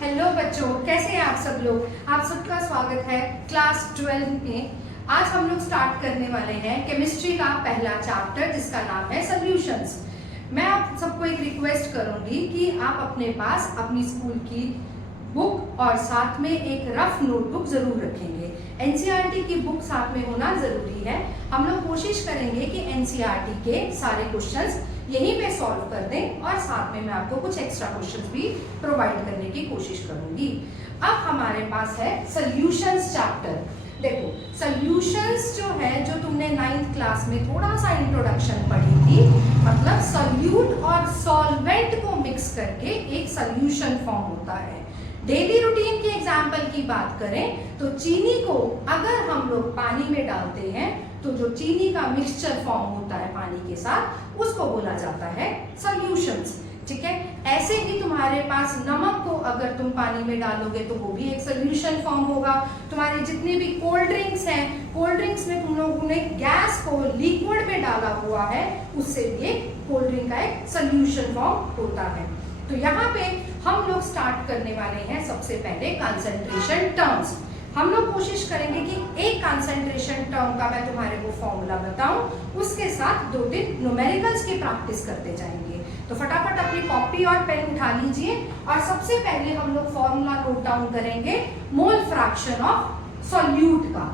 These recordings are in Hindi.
हेलो बच्चों, कैसे हैं आप सब लोग। आप सबका स्वागत है क्लास 12 में। आज हम लोग स्टार्ट करने वाले हैं केमिस्ट्री का पहला चैप्टर जिसका नाम है सॉल्यूशंस। मैं आप सबको एक रिक्वेस्ट करूंगी कि आप अपने पास अपनी स्कूल की बुक और साथ में एक रफ नोटबुक जरूर रखेंगे। एनसीईआरटी की बुक साथ में होना जरूरी है। हम लोग कोशिश करेंगे कि एनसीईआरटी के सारे क्वेश्चंस यहीं पे सॉल्व कर दें और साथ में मैं आपको कुछ एक्स्ट्रा क्वेश्चंस भी प्रोवाइड करने की कोशिश करूंगी। अब हमारे पास है सॉल्यूशंस चैप्टर। देखो, सॉल्यूशंस जो है, जो तुमने 9th क्लास में थोड़ा सा इंट्रोडक्शन पढ़ी थी, मतलब सॉल्यूट और सॉल्वेंट को मिक्स करके एक सॉल्यूशन फॉर्म होता है। डेली रूटीन के एग्जाम्पल की बात करें तो चीनी को अगर हम लोग पानी में डालते हैं तो जो चीनी का मिक्सचर फॉर्म होता है पानी के साथ, उसको बोला जाता है सॉल्यूशंस। ठीक है, ऐसे ही तुम्हारे पास नमक को अगर तुम पानी में डालोगे तो वो भी एक सॉल्यूशन फॉर्म होगा। तुम्हारे जितने भी कोल्ड ड्रिंक्स हैं, कोल्ड ड्रिंक्स में तुम लोगों ने गैस को लिक्विड में डाला हुआ है, उससे भी कोल्ड ड्रिंक का एक सॉल्यूशन फॉर्म होता है। तो यहाँ पे हम लोग स्टार्ट करने वाले हैं सबसे पहले कंसंट्रेशन टर्म्स। हम लोग कोशिश करेंगे कि एक कंसंट्रेशन टर्म का मैं तुम्हारे को फॉर्मूला बताऊं, उसके साथ 2-3 न्यूमेरिकल्स की प्रैक्टिस करते जाएंगे। तो फटाफट अपनी कॉपी और पेन उठा लीजिए और सबसे पहले हम लोग फॉर्मूला नोट डाउन करेंगे मोल फ्रैक्शन ऑफ सॉल्यूट का।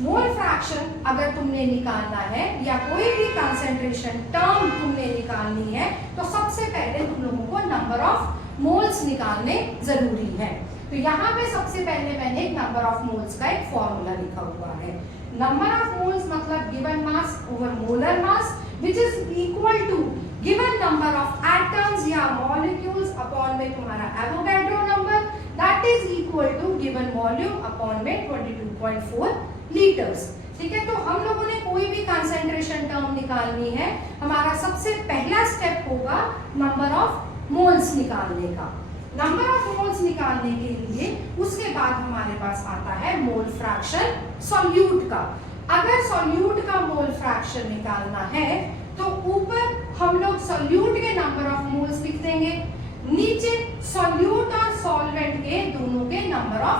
मोल फ्रैक्शन अगर तुमने निकालना है या कोई भी कंसंट्रेशन टर्म तुमने निकालनी है तो सबसे पहले तुम लोगों को नंबर ऑफ मोल्स निकालने जरूरी है। तो यहाँ पे सबसे पहले मैंने एक नंबर ऑफ मोल्स का एक फॉर्मूला लिखा हुआ है। नंबर ऑफ मोल्स मतलब given mass over molar mass which is equal to given number of atoms या मॉलिक्यूल्स अपॉन में तुम्हारा Avogadro number, that is equal to given volume upon में 22.4 लीटर्स। ठीक है, तो हम लोगों ने कोई भी कंसंट्रेशन टर्म निकालनी है, हमारा सबसे पहला स्टेप होगा नंबर ऑफ मोल्स निकालने का। नंबर ऑफ मोल्स निकालने के लिए उसके बाद हमारे पास आता है मोल फ्रैक्शन सॉल्यूट का। अगर सॉल्यूट का मोल फ्रैक्शन निकालना है तो ऊपर हम लोग सॉल्यूट के नंबर ऑफ मोल्स लिख देंगे, नीचे सॉल्यूट और सॉल्वेंट के दोनों के नंबर ऑफ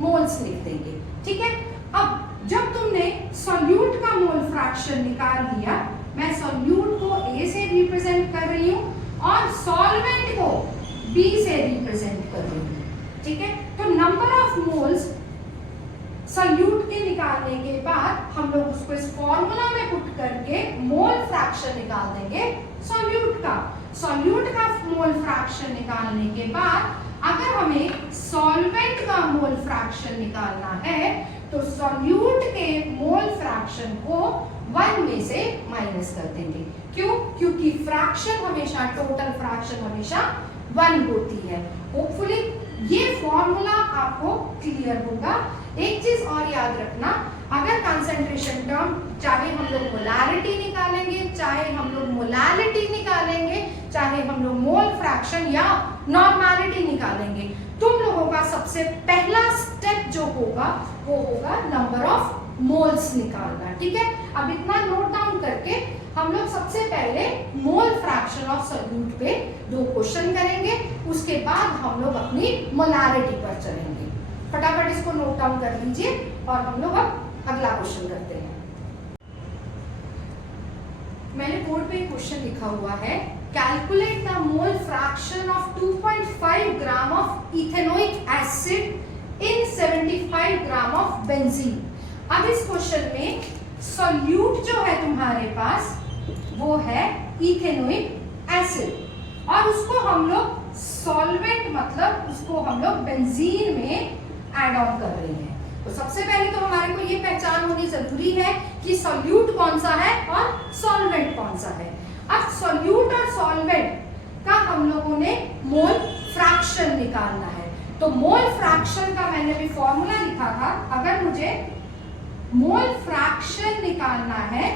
मोल्स लिख देंगे। ठीक है, अब जब तुमने सॉल्यूट का मोल फ्रैक्शन निकाल लिया, मैं सॉल्यूट को A से रिप्रेजेंट कर रही हूँ और सॉल्वेंट को B से रिप्रेजेंट कर रही हूँ। ठीक है, तो नंबर ऑफ मोल्स सॉल्यूट के निकालने के बाद हम लोग उसको इस फॉर्मूला में पुट करके मोल फ्रैक्शन निकाल देंगे सॉल्यूट का। सॉल्यूट का मोल फ्रैक्शन निकालने के बाद अगर हमें सॉल्वेंट का मोल फ्रैक्शन निकालना है तो सॉल्यूट के मोल फ्रैक्शन को 1 में से माइनस कर देंगे। क्यों? क्योंकि फ्रैक्शन हमेशा, टोटल फ्रैक्शन हमेशा 1 होती है। होपफुली ये फॉर्मूला आपको क्लियर होगा। एक चीज और याद रखना, अगर कंसंट्रेशन टर्म चाहे हम लोग मोलारिटी निकालेंगे, चाहे हम लोग मोलालिटी निकालेंगे, चाहे हम लोग मोल फ्रैक्शन या नॉर्मैलिटी निकालेंगे, तुम लोगों का सबसे पहला स्टेप जो होगा वो होगा नंबर ऑफ मोल्स निकालना। ठीक है, अब इतना नोट डाउन करके हम लोग सबसे पहले मोल फ्रैक्शन ऑफ सॉल्यूट पे 2 क्वेश्चन करेंगे, उसके बाद हम लोग अपनी मोलारिटी पर चलेंगे। फटाफट इसको नोट डाउन कर लीजिए और हम लोग अब अगला क्वेश्चन करते हैं। मैंने बोर्ड पे क्वेश्चन लिखा हुआ है, calculate the mole fraction of 2.5 gram of ethanoic acid in 75 gram of benzene. अब इस क्वेश्चन में सॉल्यूट जो है तुम्हारे पास वो है इथेनोइक एसिड और उसको हम लोग सॉल्वेंट मतलब उसको हम लोग बेंजीन में ऐड ऑन कर रहे हैं। तो सबसे पहले तो हमारे को ये पहचान होनी जरूरी है कि सॉल्यूट कौन सा है और सॉल्वेंट कौन सा है। अब सॉल्यूट और सॉल्वेंट का हम लोगों ने मोल फ्रैक्शन निकालना है। तो मोल फ्रैक्शन का मैंने भी फॉर्मूला लिखा था। अगर मुझे मोल फ्रैक्शन निकालना है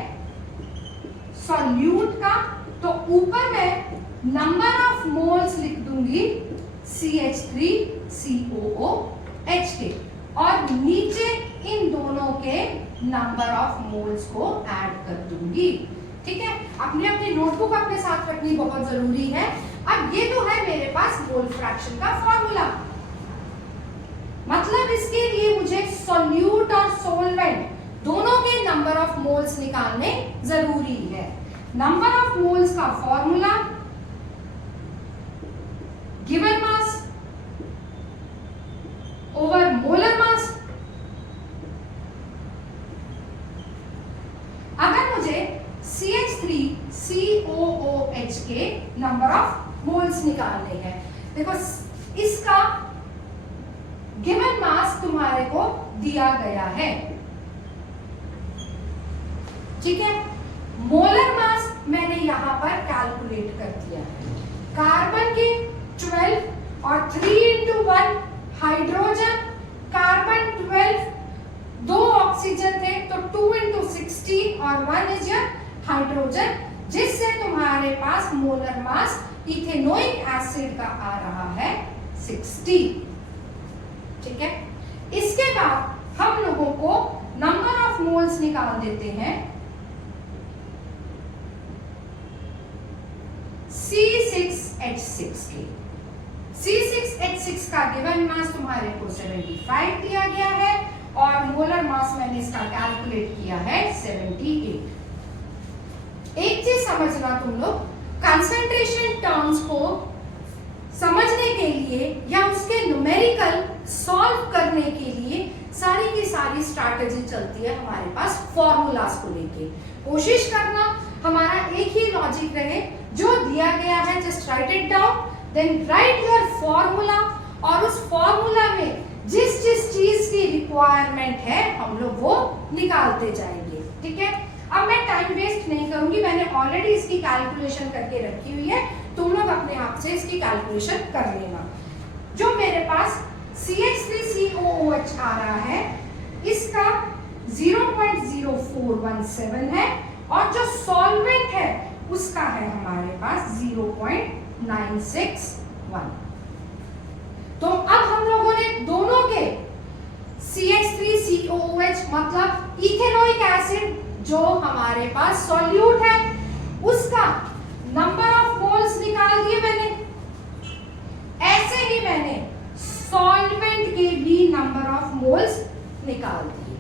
सॉल्यूट का तो ऊपर मैं नंबर ऑफ मोल्स लिख दूंगी CH3COOH के और नीचे इन दोनों के नंबर ऑफ मोल्स को ऐड कर दूंगी। ठीक है, अपनी अपनी नोटबुक अपने साथ रखनी बहुत जरूरी है। अब ये तो है मेरे पास मोल फ्रैक्शन का फॉर्मूला। सॉल्यूट और सोलवेंट दोनों के नंबर ऑफ मोल्स निकालने जरूरी है। नंबर ऑफ मोल्स का formula given mass over molar मास। अगर मुझे CH3COOH के नंबर ऑफ मोल्स निकालने हैं, देखो इसका गिवन मास तुम्हारे को दिया गया है, ठीक है। मोलर मास मैंने यहां पर कैलकुलेट कर दिया है। कार्बन के 12 और 3 into 1 हाइड्रोजन, कार्बन 12, 2 ऑक्सीजन थे तो 2 into 16 और 1 इज योर हाइड्रोजन, जिससे तुम्हारे पास मोलर मास इथेनोइक एसिड का आ रहा है 60, ठीक है। इसके बाद हम लोगों को नंबर ऑफ मोल्स निकाल देते हैं C6H6 के। C6H6 का गिवन मास तुम्हारे को 75 दिया गया है और मोलर मास मैंने इसका कैलकुलेट किया है 78। एक चीज समझना तुम लोग, कंसंट्रेशन टर्म्स को समझने के लिए या उसके न्यूमेरिकल सॉल्व करने के लिए सारी की सारी स्ट्रैटेजी चलती है हमारे पास फॉर्मूलाज को लेके। कोशिश करना हमारा एक ही लॉजिक रहे, जो दिया गया है just write it down, then write your formula, और उस फॉर्मूला में जिस जिस चीज की रिक्वायरमेंट है हम लोग वो निकालते जाएंगे, ठीक है। अब मैं टाइम वेस्ट नहीं करूंगी, मैंने ऑलरेडी इसकी कैलकुलेशन करके रखी हुई है, तुम लोग अपने आप से इसकी कैलकुलेशन कर लेना। जो मेरे पास CH3COOH आ रहा है इसका 0.0417 है और जो सॉल्वेंट है उसका है हमारे पास 0.961। तो अब हम लोगों ने दोनों के CH3COOH मतलब इथेनोइक एसिड जो हमारे पास सॉल्यूट है उसका नंबर ऑफ मोल्स निकाल दिए मैंने। ऐसे ही मैंने सॉल्वेंट के भी नंबर ऑफ मोल्स निकाल दिए।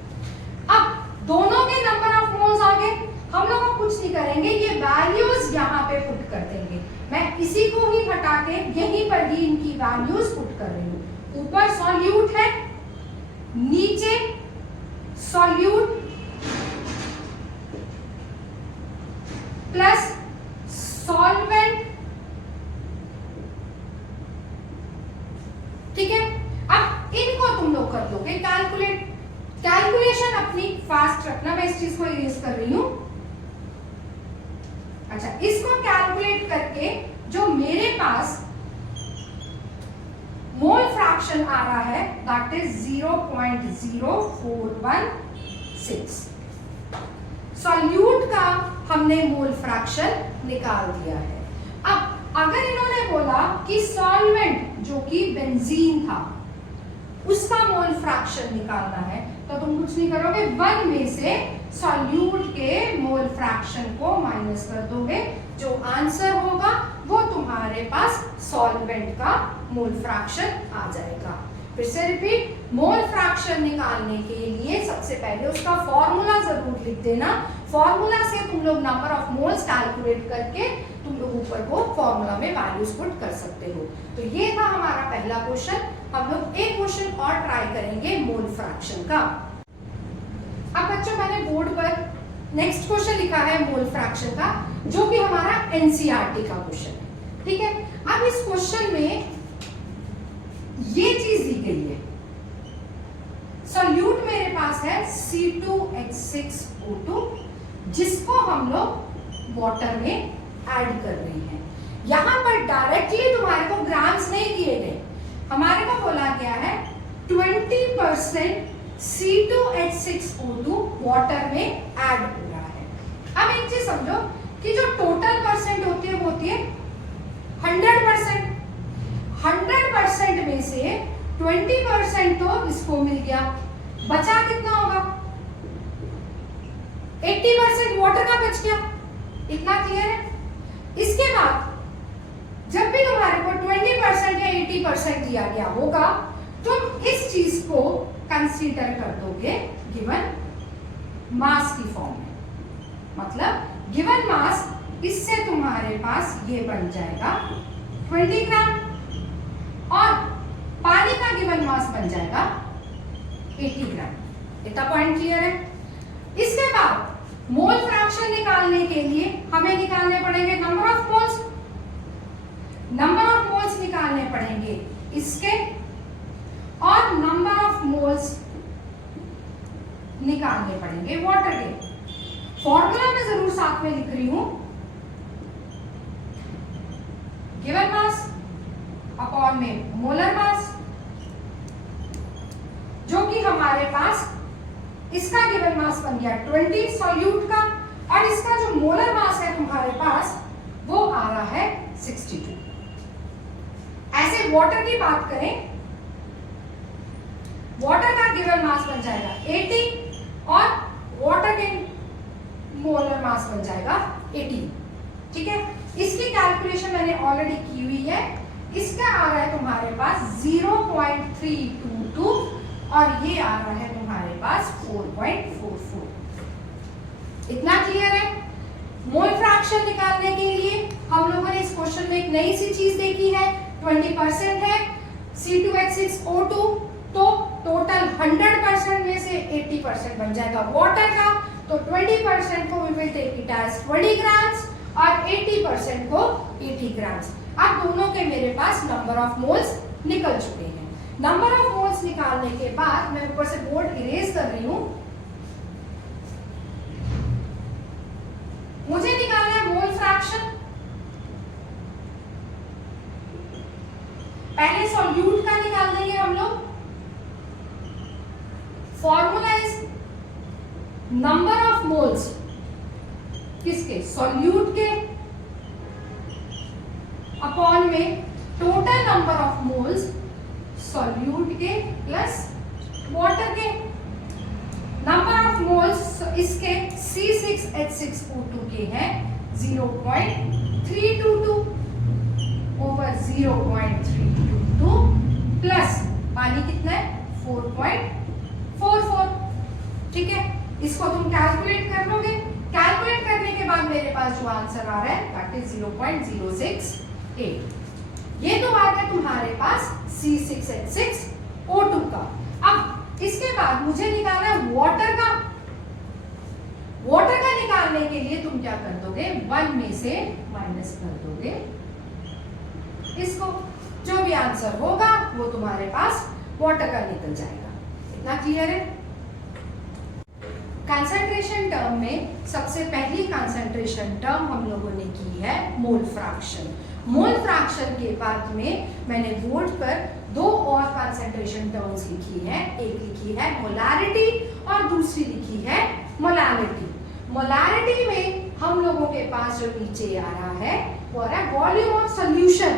अब दोनों के नंबर ऑफ मोल्स आ गए, हम लोग कुछ नहीं करेंगे, ये वैल्यूज यहाँ पे पुट कर देंगे। मैं इसी को ही हटा के यहीं पर ही इनकी वैल्यूज पुट कर रही हूँ। ऊपर सॉल्यूट है, नीचे सॉल्यूट प्लस सॉल्वेंट, ठीक है। अब इनको तुम लोग कर दोगे कैलकुलेशन अपनी फास्ट रखना, मैं इस चीज को इरेज कर रही हूं। अच्छा, इसको कैलकुलेट करके जो मेरे पास मोल फ्रैक्शन आ रहा है दैट इज 0.0416। सॉल्यूट का हमने मोल फ्रैक्शन निकाल दिया है। अब अगर इन्होंने बोला कि सॉल्वेंट जो कि बेंजीन था उसका मोल फ्रैक्शन निकालना है, तो तुम कुछ नहीं करोगे, 1 में से सॉल्यूट के मोल फ्रैक्शन को माइनस कर दोगे, जो आंसर होगा वो तुम्हारे पास सॉल्वेंट का मोल फ्रैक्शन आ जाएगा। फिर से रिपीट, मोल फ्रैक्शन निकालने के लिए सबसे पहले उसका फॉर्मूला जरूर लिख देना। फॉर्मूला से तुम लोग नंबर ऑफ मोल्स कैलकुलेट करके तुम लोग ऊपर को फॉर्मूला में वैल्यूज पुट कर सकते हो। तो ये था हमारा पहला क्वेश्चन। हम लोग एक क्वेश्चन और ट्राई करेंगे मोल फ्रैक्शन का। अब बच्चों मैंने बोर्ड पर नेक्स्ट क्वेश्चन लिखा है मोल फ्रैक्शन का, जो कि हमारा एनसीईआरटी का क्वेश्चन है, ठीक है। अब इस क्वेश्चन में ये चीज दी गई है, सॉल्यूट मेरे पास है C2H6O2 जिसको हम लोग वाटर में ऐड कर रहे हैं। यहां पर डायरेक्टली तुम्हारे को ग्राम्स नहीं दिए गए, हमारे को बोला गया है 20% C2H6O2 वाटर में ऐड हो रहा है। अब एक चीज समझो कि जो टोटल परसेंट होती है वो होती है 100%। 100% में से 20% तो इसको मिल गया, बचा कितना होगा? 80% वाटर का बच गया। इतना क्लियर है? इसके बाद जब भी तुम्हारे को 20% या 80% दिया गया होगा तुम इस चीज को कंसीडर कर दोगे गिवन मास की फॉर्म में, मतलब गिवन मास, इससे तुम्हारे पास ये बन जाएगा 20 ग्राम और पानी का गिवन मास बन जाएगा 80 ग्राम। इतना पॉइंट क्लियर है। इसके बाद मोल फ्रैक्शन निकालने के लिए हमें निकालने पड़ेंगे number of moles. Number of moles निकालने पड़ेंगे इसके, और नंबर ऑफ मोल्स निकालने पड़ेंगे वाटर के। फॉर्मूला में जरूर साथ में लिख रही हूं, गिवन मास अपॉन में मोलर मास, जो कि हमारे पास इसका गिवन मास बन गया 20 सॉल्यूट का, और इसका जो मोलर मास है तुम्हारे पास वो आ रहा है 62। ऐसे वाटर की बात करें, वाटर का गिवन मास बन जाएगा 80 और वाटर के मोलर मास बन जाएगा 80। ठीक है, इसकी कैलकुलेशन मैंने ऑलरेडी की हुई है। इसका आ रहा है तुम्हारे पास 0.322 और ये आ रहा है तुम्हारे पास 4.44। इतना क्लियर है। मोल फ्रैक्शन निकालने के लिए हम लोगों ने इस क्वेश्चन में एक नई सी चीज देखी है, 20% है C2H6O2, तो टोटल 100% में से 80% बन जाएगा वाटर का, तो 20% को we will take it as 20 grams और 80% को 80 ग्राम्स। अब दोनों के मेरे पास नंबर ऑफ मोल्स निकल चुके हैं। नंबर ऑफ मोल्स निकालने के बाद मैं ऊपर से बोर्ड इरेज कर रही हूं। मुझे निकालना है मोल फ्रैक्शन। पहले सॉल्यूट का निकाल देंगे हम लोग। Formula is number of moles किसके, सॉल्यूट के, अपॉन में total number of moles solute के प्लस वाटर के। नंबर ऑफ मोल्स इसके C6H6O2 के हैं 0.322 ओवर 0.322 प्लस पानी कितना है 4.44। ठीक है, इसको तुम कैलकुलेट कर लोगे। कैलकुलेट करने के बाद मेरे पास जो आंसर आ रहा है दैट इज 0.068। ये तो आ गया तुम्हारे पास C6H6O2 का। अब इसके बाद मुझे निकालना है वाटर का। वाटर का निकालने के लिए तुम क्या कर दोगे, 1 में से माइनस कर दोगे इसको, जो भी आंसर होगा वो तुम्हारे पास वाटर का निकल जाएगा। इतना क्लियर है। कंसंट्रेशन टर्म में सबसे पहली कंसंट्रेशन टर्म हम लोगों ने की है मोल फ्रैक्शन। मोल फ्रैक्शन के बाद में मैंने बोर्ड पर दो और कंसंट्रेशन टर्म्स लिखी है। एक लिखी है मोलारिटी और दूसरी लिखी है मोलालिटी। मोलारिटी में हम लोगों के पास जो नीचे आ रहा है वो आ रहा है वॉल्यूम ऑफ सॉल्यूशन।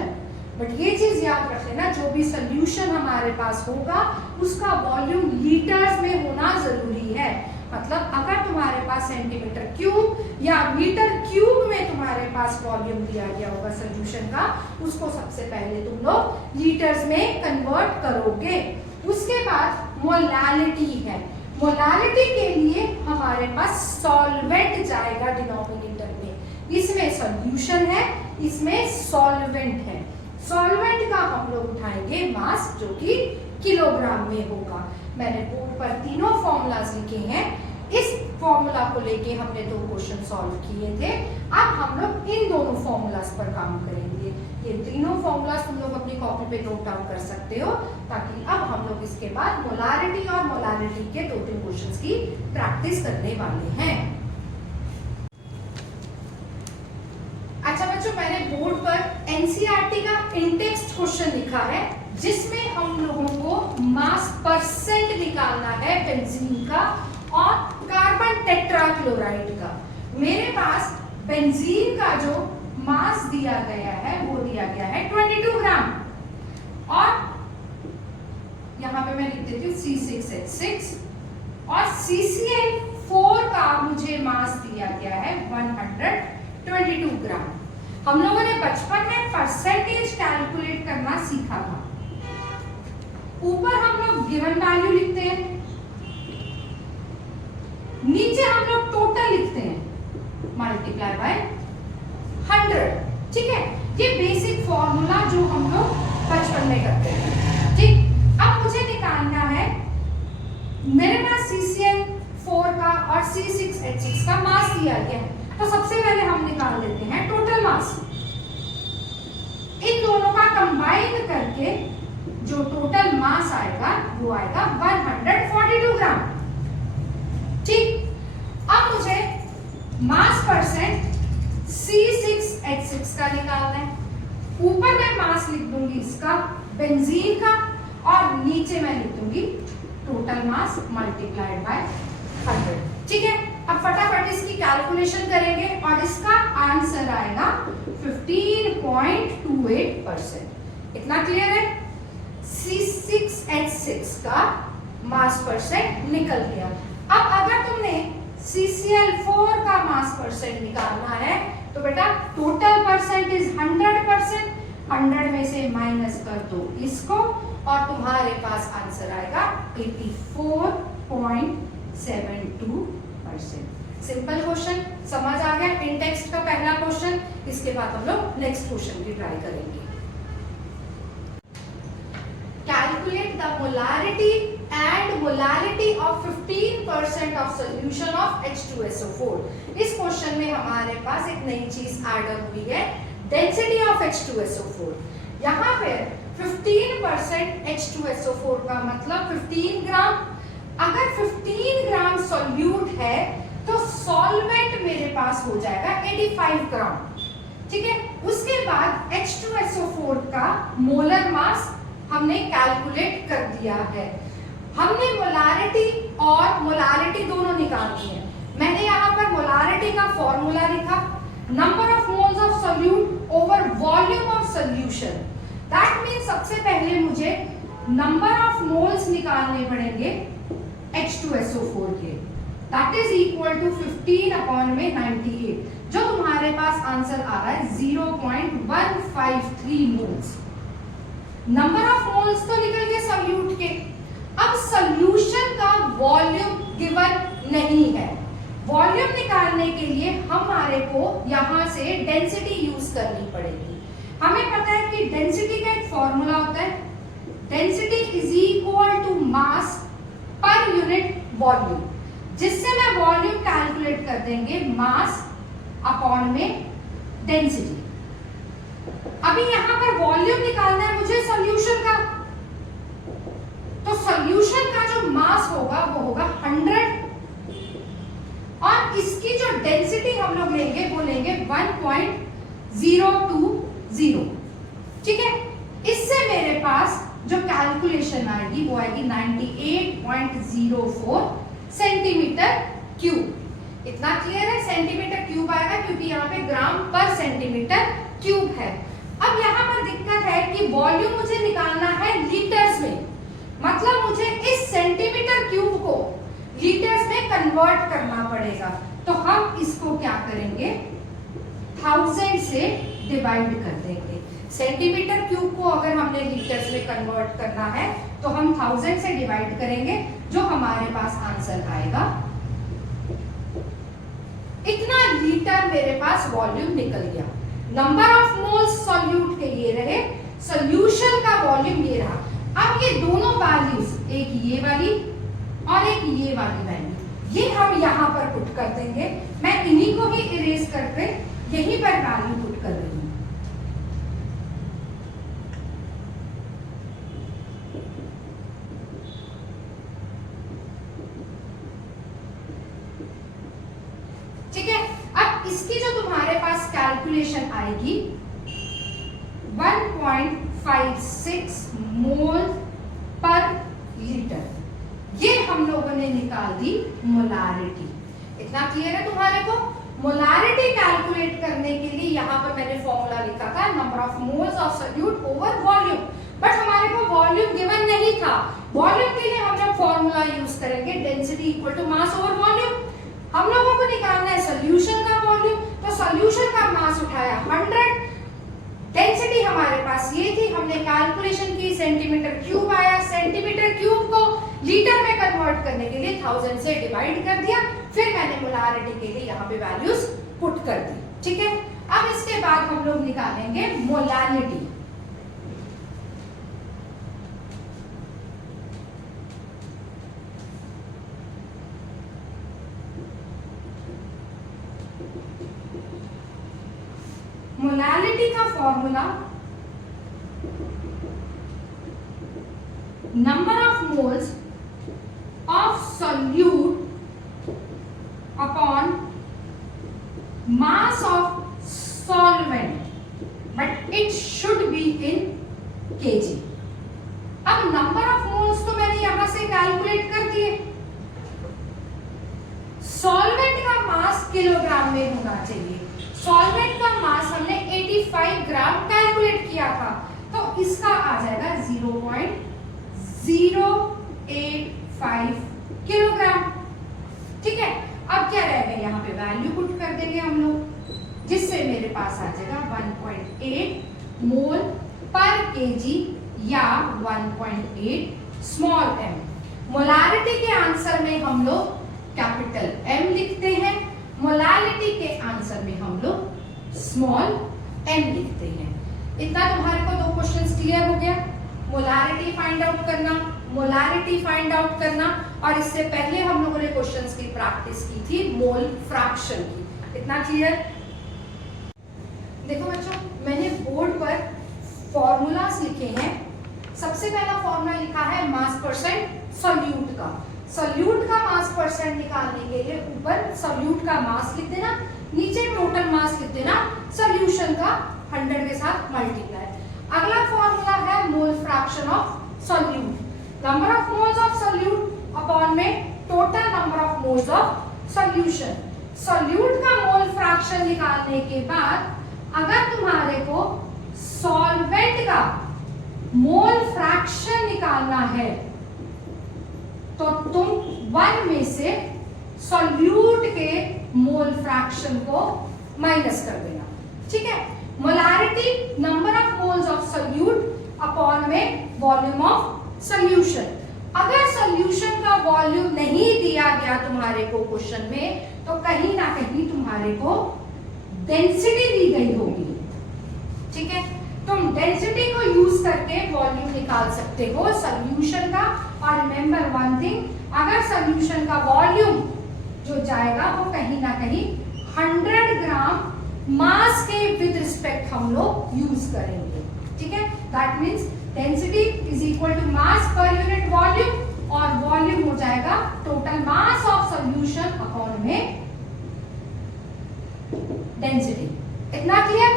बट ये चीज याद रख लेना, जो भी सॉल्यूशन हमारे पास होगा उसका वॉल्यूम लीटर्स में होना जरूरी है। मतलब अगर तुम्हारे पास सेंटीमीटर क्यूब या मीटर क्यूब में तुम्हारे पास वॉल्यूम दिया गया होगा सॉल्यूशन का, उसको सबसे पहले तुम लोग लीटर्स में कन्वर्ट करोगे। उसके बाद मोलालिटी है। मोलालिटी के लिए हमारे पास सॉल्वेंट जाएगा डिनोमिनेटर में। इसमें सॉल्यूशन है, इसमें सॉल्वेंट है। सॉल्वेंट का हम लोग उठाएंगे मास, जो कि किलोग्राम में होगा। मैंने बोर्ड पर तीनों फॉर्मूलाज लिखे हैं। इस फॉर्मूला को लेके हमने दो क्वेश्चन सॉल्व किए थे। अब हम लोग इन दोनों फॉर्मूलाज पर काम करेंगे। ये तीनों फॉर्मूलाज तुम लोग अपनी कॉपी पे नोट डाउन कर सकते हो, ताकि अब हम लोग इसके बाद मोलारिटी और मोलालिटी के 2-3 क्वेश्चंस की प्रैक्टिस करने वाले हैं। अच्छा बच्चों, मैंने बोर्ड पर एनसीईआरटी का इंटेक्स्ट क्वेश्चन लिखा है, जिसमें हम लोगों को मास परसेंट निकालना है बेंजीन का और कार्बन टेट्राक्लोराइड का। मेरे पास बेंजीन का जो मास दिया गया है वो दिया गया है 22 ग्राम, और यहाँ पे मैं लिख देती हूँ C6H6, और CCl4 का मुझे मास दिया गया है 122 ग्राम। हम लोगों ने बचपन में परसेंटेज कैलकुलेट करना सीखा था। ऊपर गिवन वैल्यू लिखते हैं, नीचे हम लोग टोटल लिखते हैं मल्टीप्लाई बाय 100। ठीक है, ये बेसिक फॉर्मूला जो हम लोग बचपन में करते हैं। ठीक, अब मुझे निकालना है, मेरे पास CCl4 का और C6H6 का मास दिया गया है, तो सबसे पहले हम निकाल लेते हैं टोटल मास। इन दोनों का कंबाइन करके जो टोटल मास आएगा वो आएगा 142 ग्राम। ठीक, अब मुझे मास परसेंट C6H6 का निकालना है। ऊपर मैं मास लिख दूंगी इसका बेंजीन का, और नीचे मैं लिख दूंगी टोटल मास मल्टीप्लाइड बाय 100। ठीक है, अब फटाफट इसकी कैलकुलेशन करेंगे और इसका आंसर आएगा 15.28%। इतना क्लियर है? C6H6 का मास परसेंट निकल गया। अब अगर तुमने CCl4 का मास परसेंट निकालना है तो बेटा टोटल परसेंट इज 100%, 100 में से माइनस कर दो इसको और तुम्हारे पास आंसर आएगा 84.72%। सिंपल क्वेश्चन, समझ आ गया? इन टेक्स्ट का पहला क्वेश्चन। इसके बाद हम लोग नेक्स्ट क्वेश्चन की ट्राई करेंगे। Calculate the molarity and molarity of 15% of solution of H2SO4। इस क्वेश्चन में हमारे पास एक नई चीज ऐड हुई है, डेंसिटी ऑफ H2SO4। यहाँ पे 15% H2SO4 का मतलब 15 ग्राम। अगर 15 ग्राम सॉल्यूट है तो सॉल्वेंट मेरे पास हो जाएगा 85 ग्राम। ठीक है, उसके बाद H2SO4 का मोलर मास हमने कैलकुलेट कर दिया है। हमने मोलारिटी और मोलारिटी दोनों निकालनी है। मैंने यहाँ पर मोलारिटी का फॉर्मूला लिखा, number of moles of solute over volume of solution. That means सबसे पहले मुझे नंबर ऑफ मोल्स निकालने पड़ेंगे H2SO4 के, दैट इज इक्वल टू 15/98, जो तुम्हारे पास आंसर आ रहा है 0.153 मोल्स। नंबर ऑफ मोल्स तो निकल गए सॉल्यूट के। अब सॉल्यूशन का वॉल्यूम गिवन नहीं है। वॉल्यूम निकालने के लिए हमारे को यहां से डेंसिटी यूज करनी पड़ेगी। हमें पता है कि डेंसिटी का एक फॉर्मूला होता है, density is equal to mass पर यूनिट वॉल्यूम, जिससे मैं वॉल्यूम कैलकुलेट कर देंगे मास अपॉन में डेंसिटी। अभी यहां पर वॉल्यूम निकालना है मुझे सॉल्यूशन का, तो सॉल्यूशन का जो मास होगा वो होगा 100 और इसकी जो डेंसिटी हम लोग लेंगे वो लेंगे 1.020। ठीक है, इससे मेरे पास जो कैलकुलेशन आएगी वो आएगी 98.04 सेंटीमीटर क्यूब। इतना क्लियर है? सेंटीमीटर क्यूब आएगा क्योंकि यहाँ पे ग्राम पर सेंटीमीटर क्यूब है। अब यहाँ पर दिक्कत है कि वॉल्यूम मुझे निकालना है लीटर्स में, मतलब मुझे इस सेंटीमीटर क्यूब को लीटर्स में कन्वर्ट करना पड़ेगा। तो हम इसको क्या करेंगे, 1000 से डिवाइड कर देंगे। सेंटीमीटर क्यूब को अगर हमने लीटर्स में कन्वर्ट करना है तो हम 1000 से डिवाइड करेंगे, जो हमारे पास आंसर आएगा इतना लीटर मेरे पास वॉल्यूम निकल गया। नंबर ऑफ मोल्स सॉल्यूट के ये रहे, सॉल्यूशन का वॉल्यूम ये रहा। अब ये दोनों वैल्यूज, एक ये वाली और एक ये वाली वैल्यू, ये हम यहाँ पर पुट कर देंगे। मैं इन्हीं को ही इरेज करके यहीं पर वैल्यू पुट कर रही हूँ। ठीक है, अब इसकी जो तुम्हारे पास कैलकुलेशन आएगी 1.56 मोल पर लीटर, ये हम लोगों ने निकाल दी मोलारिटी। इतना क्लियर है तुम्हारे को? मोलारिटी कैलकुलेट करने के लिए यहाँ पर मैंने फॉर्मूला लिखा था, number of moles of solute over volume, but हमारे को वॉल्यूम गिवन नहीं था। वॉल्यूम के लिए हम लोग फॉर्मूला यूज करेंगे density equal to mass over volume. हम लोगों को निकालना है सॉल्यूशन का वॉल्यूम, तो सॉल्यूशन का मास उठाया 100, डेंसिटी हमारे पास ये थी, हमने कैलकुलेशन की, सेंटीमीटर क्यूब आया। सेंटीमीटर क्यूब को 1000 से डिवाइड कर दिया, फिर मैंने मोलारिटी के लिए यहाँ पे वैल्यूज पुट कर दी। ठीक है, अब इसके बाद हम लोग निकालेंगे मोलालिटी। मोलालिटी का formula number of moles of solute upon mass of solvent, but it should be in KG. अब नंबर ऑफ मोल्स तो मैंने यहां से कैलकुलेट कर दिए, सॉल्वेंट का मास किलोग्राम में होना चाहिए। सॉल्वेंट का मास हमने 85 ग्राम कैलकुलेट किया था, तो इसका आ जाएगा 0.085 किलोग्राम। ठीक है, अब क्या रहेगा, यहाँ पे वैल्यू पुट कर देंगे हम लोग, जिससे मेरे पास आ जाएगा 1.8 मोल पर केजी या 1.8 स्मॉल m। मोलारिटी के आंसर में हम लोग कैपिटल M लिखते हैं, मोलालिटी के आंसर में हम लोग स्मॉल m लिखते हैं। इतना तुम्हारे को 2 क्वेश्चंस क्लियर हो गया। मोलारिटी फाइंड आउट करना, मोलारिटी फाइंड आउट करना, और इससे पहले हम लोगों ने क्वेश्चंस की प्रैक्टिस की थी मोल फ्रैक्शन की। इतना क्लियर? देखो बच्चों, मैंने बोर्ड पर फॉर्मूलास लिखे हैं। सबसे पहला फॉर्मूला लिखा है मास परसेंट सॉल्यूट का। सॉल्यूट का मास परसेंट निकालने के लिए ऊपर सॉल्यूट का मास लिख देना, नीचे टोटल मास लिख देना, सॉल्यूशन का 100 के साथ मल्टीप्लाई। अगला फॉर्मूला है mole fraction of solute, number of moles of solute upon में total number of moles of solution. Solute का मोल फ्रैक्शन निकालने के बाद अगर तुम्हारे को सॉल्वेंट का मोल फ्रैक्शन निकालना है तो तुम 1 में से सॉल्यूट के मोल फ्रैक्शन को माइनस कर देना। ठीक है, molarity number of moles of solute upon में वॉल्यूम ऑफ सॉल्यूशन। अगर सॉल्यूशन का वॉल्यूम नहीं दिया गया तुम्हारे को क्वेश्चन में, तो कहीं ना कहीं तुम्हारे को डेंसिटी दी गई होगी। ठीक है, तुम डेंसिटी को यूज करके वॉल्यूम निकाल सकते हो सॉल्यूशन का। और रिमेंबर वन थिंग, अगर सॉल्यूशन का वॉल्यूम जो जाएगा वो कहीं ना कहीं 100 ग्राम मास के विद रिस्पेक्ट हम लोग यूज करेंगे। ठीक है, that means density is equal to mass पर यूनिट वॉल्यूम, और वॉल्यूम हो जाएगा total mass of solution upon में डेंसिटी। इतना क्लियर?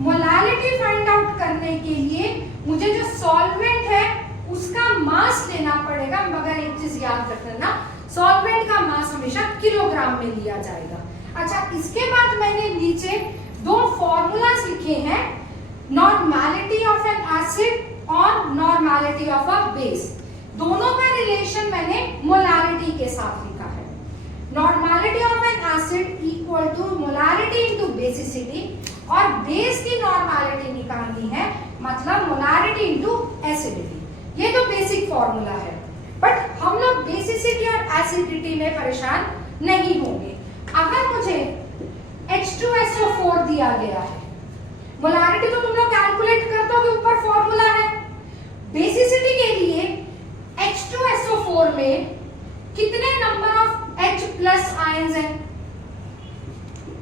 मोलालिटी फाइंड आउट करने के लिए मुझे जो सॉल्वेंट है उसका मास लेना पड़ेगा, मगर एक चीज याद रखना, सॉल्वेंट का मास हमेशा किलोग्राम में लिया जाएगा। अच्छा, इसके बाद मैंने नीचे 2 फॉर्मूलास लिखे हैं, नॉर्मैलिटी ऑफ एन एसिड और नॉर्मैलिटी ऑफ अ बेस। दोनों का रिलेशन मैंने मोलारिटी के साथ लिखा है। Normality of an acid equal to molarity into basicity, और बेस की नॉर्मैलिटी निकालनी है मतलब मोलारिटी इनटू एसिडिटी। ये तो बेसिक फॉर्मूला है, बट हम लोग बेसिसिटी और एसिडिटी में परेशान नहीं होंगे। अगर मुझे H2SO4 दिया गया है, मोलारिटी तो तुम लोग कैलकुलेट कर दोगे, ऊपर फॉर्मूला है। बेसिसिटी के लिए H2SO4 में कितने number of H plus ions हैं?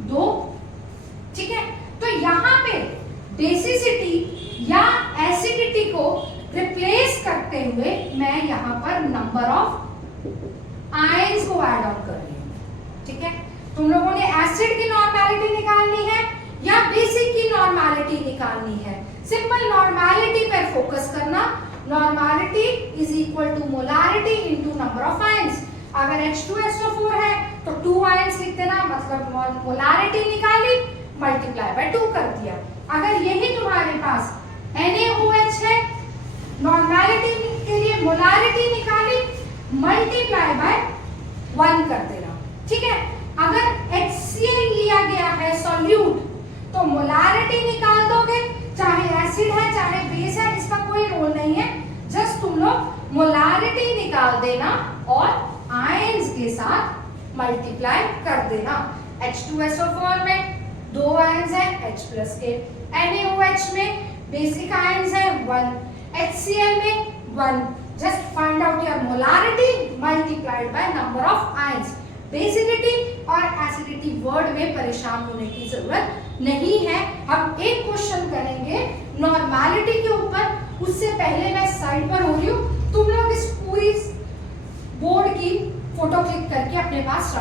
2। ठीक है, तो यहाँ पे बेसिसिटी या एसिडिटी को रिप्लेस करते हुए मैं यहाँ पर नंबर ऑफ आयंस को ऐड ऑन कर रही हूँ। ठीक है, तुम लोगों ने एसिड की नॉर्मैलिटी निकालनी है या बेसिक की नॉर्मैलिटी निकालनी है। सिंपल नॉर्मैलिटी पर फोकस करना। Normality is equal to molarity into number of ions. अगर H2SO4 है तो 2 आयंस लिख देना, मतलब मोलारिटी निकाली, मल्टीप्लाई बाय 2 कर दिया। अगर यही तुम्हारे पास NaOH है, नॉर्मैलिटी के लिए मोलारिटी निकाली, मल्टीप्लाई बाय 1 कर देना। ठीक है, अगर HCl लिया गया है सॉल्यूट, तो मोलारिटी निकाल दोगे, चाहे एसिड है चाहे बेस है, इसका कोई रोल नहीं है। जस्ट तुम लोग मोलारिटी मोलारिटी निकाल देना और आयंस के साथ मल्टीप्लाई कर देना। H2SO4 में 2 आयंस हैं H प्लस के, NaOH में बेसिक आयंस है 1, HCl में 1। Just find out your molarity multiplied by number of ions. Basicity और एसिडिटी वर्ड में परेशान होने की जरूरत नहीं है। हम एक क्वेश्चन करेंगे नॉर्मेलिटी के ऊपर, उससे पहले मैं साइड पर हो रही हूँ। तुम लोग इस पूरी बोर्ड की फोटो क्लिक करके अपने पास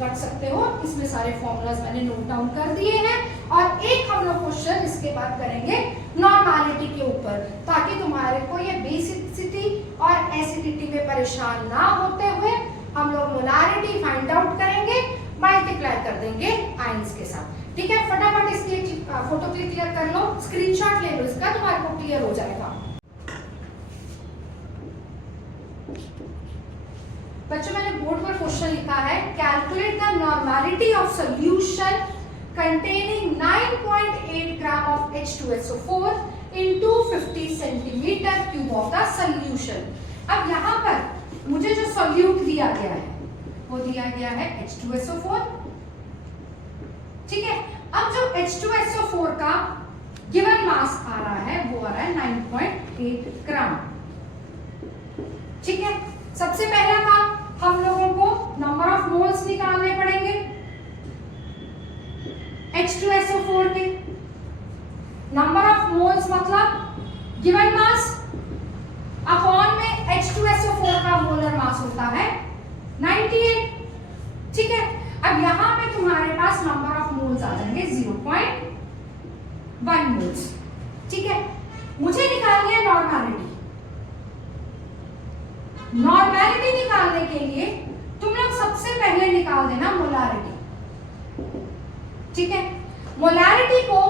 रख सकते हो। इसमें सारे फॉर्मूलाज मैंने नोट डाउन कर दिए हैं और एक हम लोग क्वेश्चन इसके बाद करेंगे नॉर्मेलिटी के ऊपर, ताकि तुम्हारे को ये बेसिसिटी और एसिडिटी में परेशान ना होते हुए हम लोग मोलारिटी फाइंड आउट करेंगे, मल्टीप्लाई कर देंगे आयंस के साथ। ठीक है, फटाफट इसकी फोटो क्लिक कर लो, स्क्रीनशॉट ले लो इसका, तुम्हारे को क्लियर हो जाएगा। बच्चों मैंने बोर्ड पर क्वेश्चन लिखा है, calculate the normality of solution containing 9.8 gram of H2SO4 in 250 centimeter cube of the solution। अब यहाँ पर मुझे जो सॉल्यूट दिया गया है वो दिया गया है H2SO4। ठीक है, अब जो H2SO4 का गिवन मास आ रहा है वो आ रहा है 9.8 ग्राम। ठीक है, सबसे पहला काम हम लोगों को नंबर ऑफ मोल्स निकालने पड़ेंगे H2SO4 के। नंबर ऑफ मोल्स मतलब गिवन मास अपॉन में H2SO4 का मोलर मास होता है 98। ठीक है, अब यहां पे तुम्हारे पास नंबर ऑफ मोल्स आ जाएंगे 0.1 मोल्स। ठीक है, मुझे निकालनी है नॉर्मेलिटी। नॉर्मेलिटी निकालने के लिए तुम लोग सबसे पहले निकाल देना मोलारिटी। ठीक है, मोलारिटी को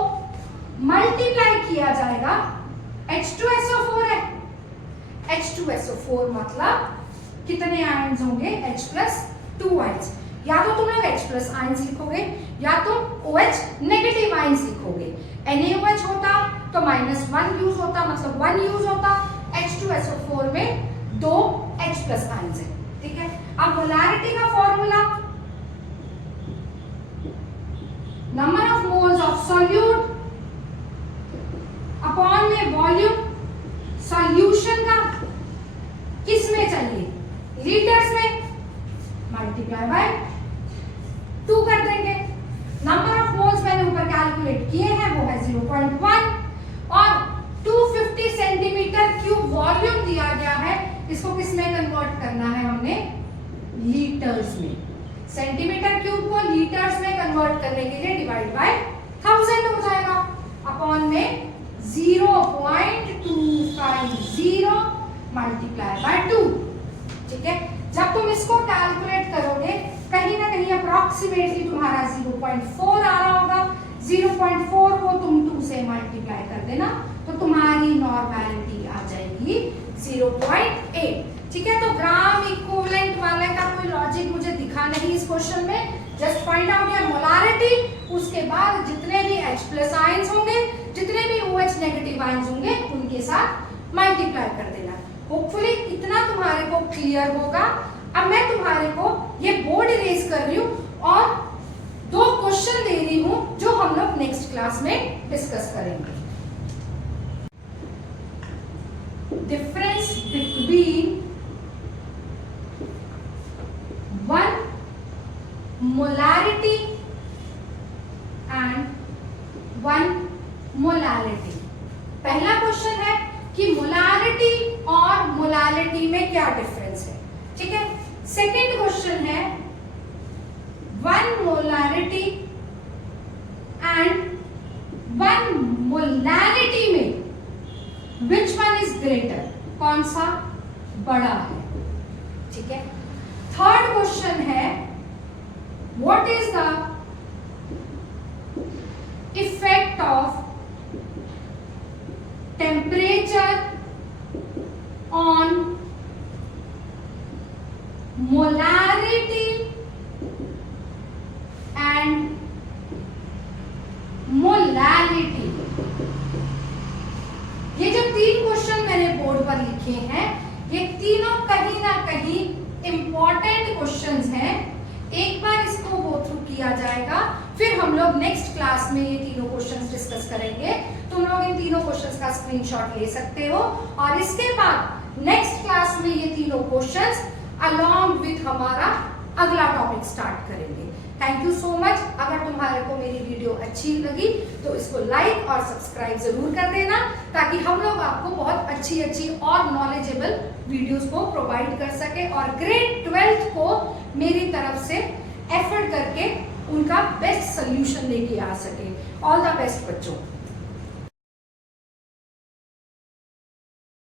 मल्टीप्लाई किया जाएगा, H2SO4 है, H2SO4 मतलब कितने आयंस होंगे H+2 आयंस। या तो तुम लोग H+ आयंस लिखोगे या तो OH नेगेटिव आयंस लिखोगे। NaOH होता तो -1 यूज होता, मतलब 1 यूज होता। H2SO4 में 2 H+ आयंस है। ठीक है, अब मोलारिटी का formula number of moles of solute upon में वॉल्यूम। सॉल्यूशन का किस में चाहिए, लीटर्स में, मल्टीप्लाई बाय 2 कर देंगे। नंबर ऑफ मोल्स मैंने ऊपर कैलकुलेट किए हैं वो है 0.1 और 250 सेंटीमीटर क्यूब वॉल्यूम दिया गया है। इसको किस में कन्वर्ट करना है हमने, लीटर्स में। सेंटीमीटर क्यूब को लीटर्स में कन्वर्ट करने के लिए डिवाइड बाय 1000 हो जाएगा अपॉन में 0.250 मल्टीप्लाई बाय 2। ठीक है, जब तुम इसको कैलकुलेट करोगे कहीं ना कहीं अप्रॉक्सीमेटली तुम्हारा 0.4 आ रहा होगा। 0.4 को तुम 2 से मल्टीप्लाई कर देना तो तुम्हारी नॉर्मेलिटी आ जाएगी 0.8। ठीक है, तो ग्राम इक्विवेलेंट वाले का कोई लॉजिक मुझे दिखा नहीं इस क्वेश्चन में। Just find out your molarity, उसके बाद जितने भी H+ आयंस होंगे, जितने भी OH नेगेटिव आयंस होंगे उनके साथ मल्टीप्लाई कर देना। होपफुली इतना तुम्हारे को क्लियर होगा। अब मैं तुम्हारे को ये बोर्ड इरेज कर रही हूँ और 2 क्वेश्चन दे रही हूँ जो हम लोग नेक्स्ट क्लास में डिस्कस करेंगे। Difference between 1 molarity and 1 molality। पहला क्वेश्चन है कि मोलारिटी और मोलालिटी में क्या डिफरेंस है। ठीक है, सेकंड क्वेश्चन है 1 मोलारिटी एंड 1 मोलालिटी में विच वन इज ग्रेटर, कौन सा बड़ा है। ठीक है, थर्ड क्वेश्चन है what is the effect of temperature on molarity and molality। ये जो 3 क्वेश्चन मैंने बोर्ड पर लिखे हैं ये तीनों कहीं ना कहीं इंपॉर्टेंट क्वेश्चंस हैं। एक बार इसको गो थ्रू किया जाएगा, फिर हम लोग नेक्स्ट क्लास में ये तीनों क्वेश्चंस डिस्कस करेंगे। तुम लोग इन तीनों क्वेश्चंस का स्क्रीनशॉट ले सकते हो और इसके बाद नेक्स्ट क्लास में ये तीनों क्वेश्चंस अलॉन्ग विथ हमारा अगला टॉपिक स्टार्ट करेंगे। Thank you so much. अगर तुम्हारे को मेरी वीडियो अच्छी लगी तो इसको लाइक और सब्सक्राइब जरूर कर देना, ताकि हम लोग आपको बहुत अच्छी अच्छी और नॉलेजेबल वीडियोस को प्रोवाइड कर सके और ग्रेड 12th को मेरी तरफ से एफर्ट करके उनका बेस्ट सोल्यूशन लेके आ सके। ऑल द बेस्ट बच्चों।